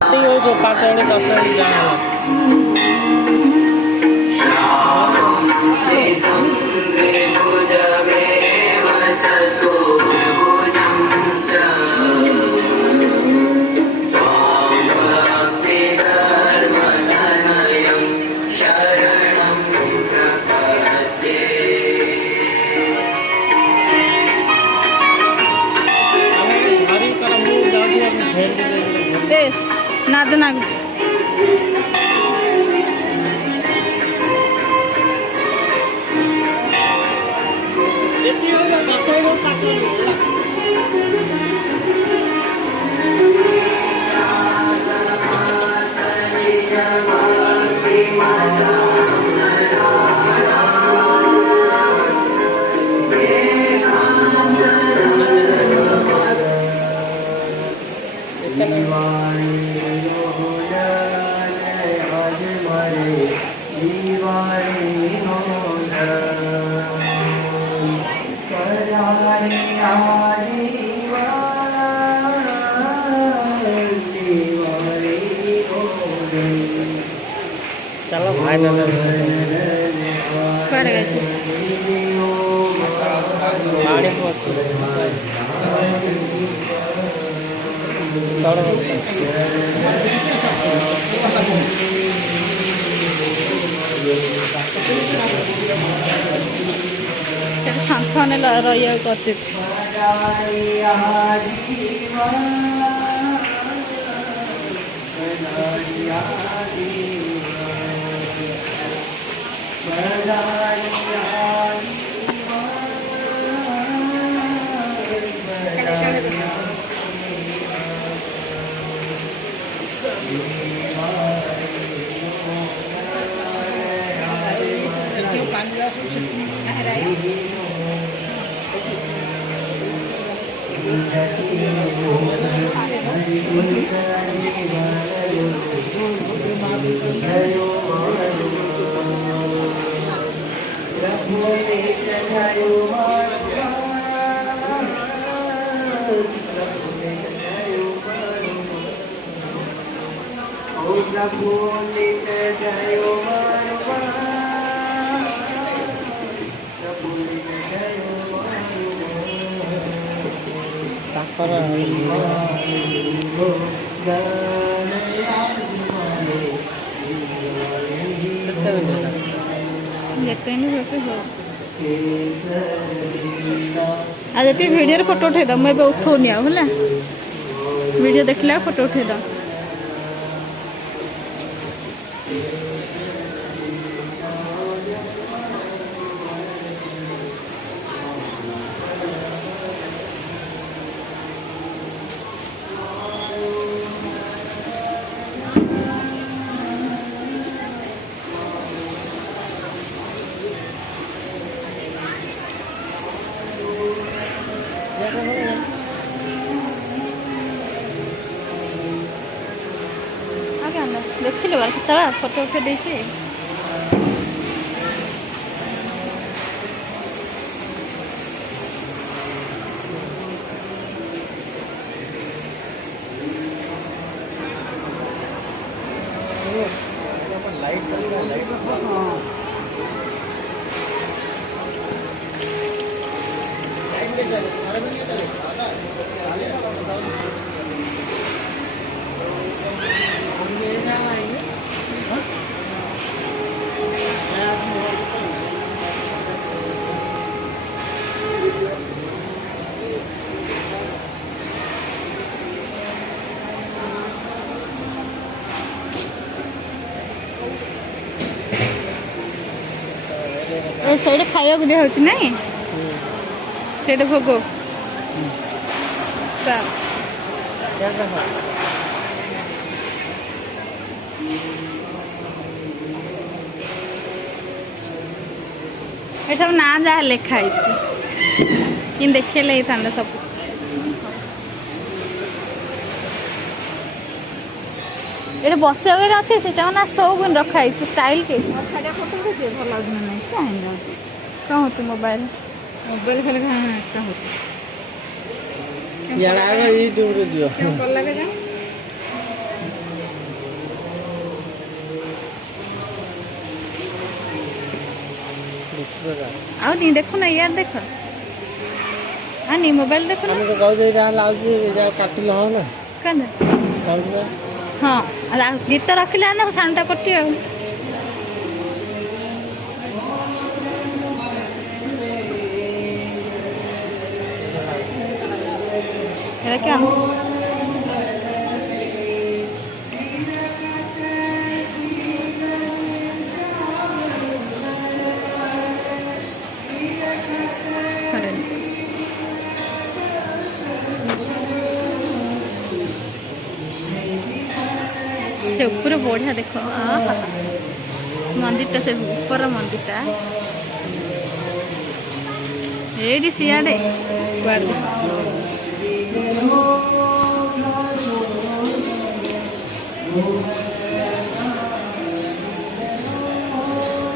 हो जो 5 आने 10 आने जाए भारी कर मुंह जाते हैं घेर के बेस नाद नागुस देखिए हो 10 आने 5 आने चलो भाई ना पड़ गए थे पानी को सांत्वने रही उचित आज ये वीडियो फोटो उठे दो मैं उठौनी है वीडियो देखला फोटो उठे दो देखिल फोटो उठे देसी ସେଇଟା ଖାଇବାକୁ ଦିଆ ହଉଛି ନାଇଁ ସେଇଟା ଭୋଗ ଏ ସବୁ ନାଁ ଯାହା ଲେଖା ହେଇଛି କିନ୍ତୁ ଦେଖେଇଲେ ହେଇଥାନ୍ତା ସବୁ ଏଟା ବସିବାକୁ ଅଛି ସେଟା ନା ସୌଗୁଣ ରଖା ହେଇଛି ଷ୍ଟାଇଲ के ଭଲ ଲାଗୁନି ନାଇଁ କାହିଁକି କଣ ହଉଛି ମୋବାଇଲ ଖାଲି କଣ ହଉଛି यार आगे यूट्यूब रे जियो क्या कर लगे जा ଆଉ ନି ଦେଖୁ ନା यार देख हाँ नी मोबाइल देखो ना तो कहू जे लाउजी काटिल हो ना कन साउंड हाँ गीत रखिले ना साउंडटा कटी आ क्या से ऊपर बढ़िया देख मंदिरटा से ऊपर मंदिरटा ये सियाड़े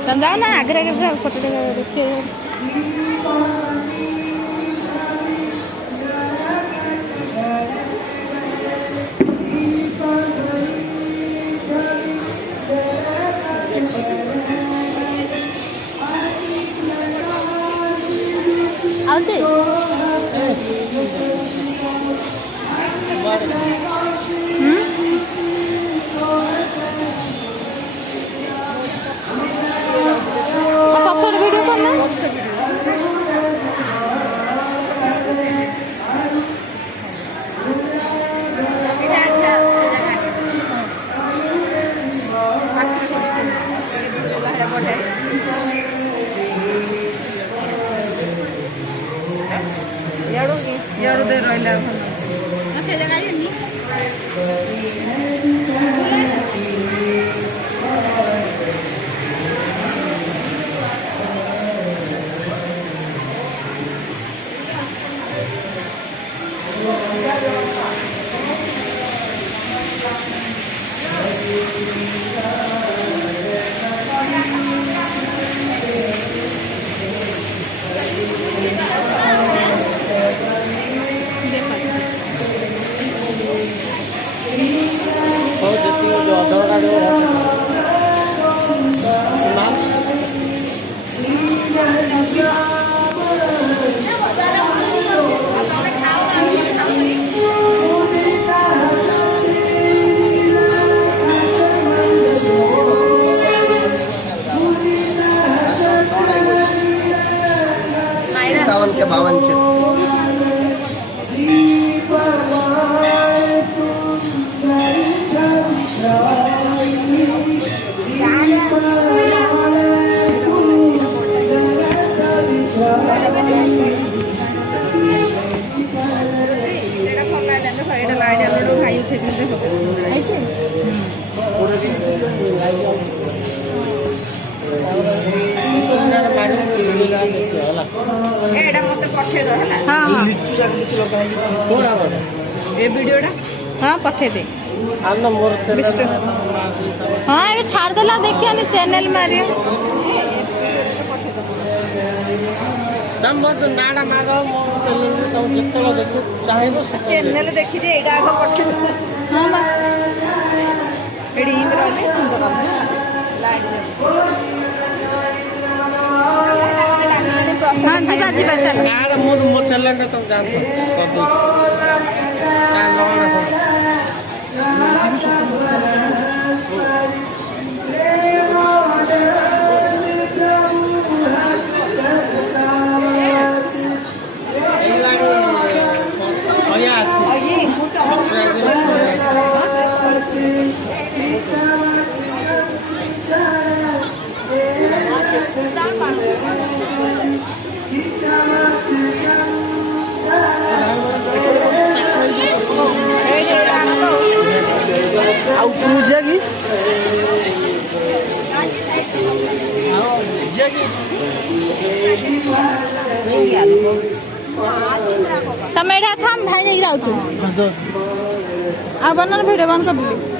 तुम जाओ ना आगे आगे फोटो देखिए आउते वीडियो करना यारो दे रहला से जगह ये नहीं के 52 भाई उठे ऐसे एडा मते पठे दो हला हां हां लिचू जाक लिचू लगा है कोन आवा ए वीडियोडा हां पठे दे आन मोर हां ए छाड़ देला देखिया नि चैनल मारियो दम मत नाडा मारो मो चैनल तो जतलो देखु चाहेबो चैनल देखि जे एडा आगे पठे हां बा एडी इंद्र रहले सुंदर लाइट हाँ जी बाजी बच्चा यार मोर चैनल का तुम जानते कर दो यार लौड़ा हो ए लाड़ी भैया आसी ये आउ पूजा की तमें थाम भाई जाई राउछु आ बनन वीडियो बंद कर दिली